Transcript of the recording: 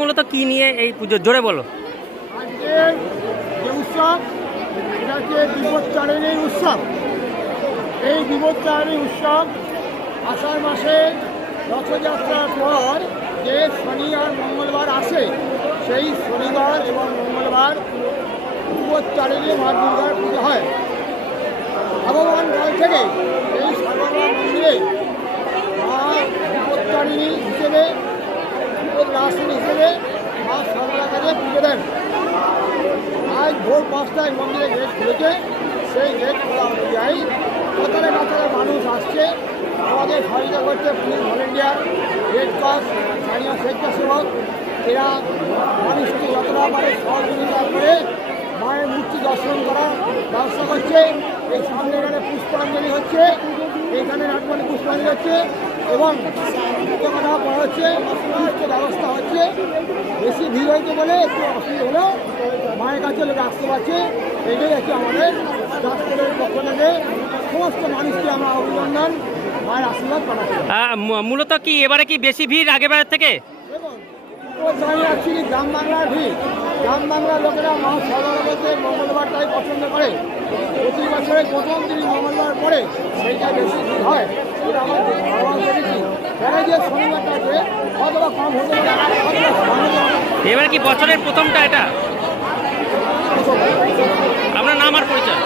মূলত কি নিয়ে এই পুজো, জোরে বলো। আজকের যে উৎসব এটা হচ্ছে বিপদচারিণী উৎসব। এই বিপদচারিণী উৎসব আষাঢ় মাসে রথযাত্রার পর যে শনি আর মঙ্গলবার আসে, সেই শনিবার এবং মঙ্গলবার বিপদচারিণী মা দুর্গার পুজো হয়। ভগবান কাল থেকে এই সর্বমা মন্দিরে মা বিপদচারিণী হিসেবে, বিপদ নাশিনী হিসেবে মা সর্বদা কাজে পুজো দেন। আজ ভোর 5টায় মন্দিরে গেট খুলেছে, সেই গেট খোলা অনুযায়ী কাতারে কাতারে মানুষ আসছে, আমাদের সহায়তা করছে পুলিশ ভলেন্টিয়ার, রেড ক্রস, স্থানীয় স্বেচ্ছাসেবক। এরা মানুষকে যতটা পারে সহযোগিতা করে মায়ের মূর্তি দর্শন করার ব্যবস্থা করছে। এই সামনে এখানে পুষ্পাঞ্জলি হচ্ছে, এইখানে নাটমানি পুষ্পাঞ্জলি হচ্ছে এবং কথা বলা হচ্ছে, সুস্থ ব্যবস্থা হচ্ছে। বেশি ভিড় হয়েছে বলে একটু অসুবিধা হলেও মায়ের কাছে লোক আসতে পারছে। এটাই হচ্ছে আমাদের দাসপুরের পক্ষ থেকে সমস্ত মানুষকে আমরা অভিনন্দন, মায়ের আশীর্বাদ পাঠাচ্ছি। মূলত কি এবারে কি বেশি ভিড় আগেবারের থেকে? অ্যাকচুয়ালি গ্রাম বাংলার ভিড়, গ্রাম বাংলার লোকেরা মা সর্বভারতের মঙ্গলবারটাই পছন্দ করে। প্রতি বছরে প্রথম দিন মঙ্গলবার পরে সেইটা বেশি ভিড় হয়, এটা আমরা ভগবান দেখেছি। যারা যে শনিবারটা আছে অথবা কম হতে পারে, এবার কি বছরের প্রথমটা এটা? আপনার নাম আর পরিচয়?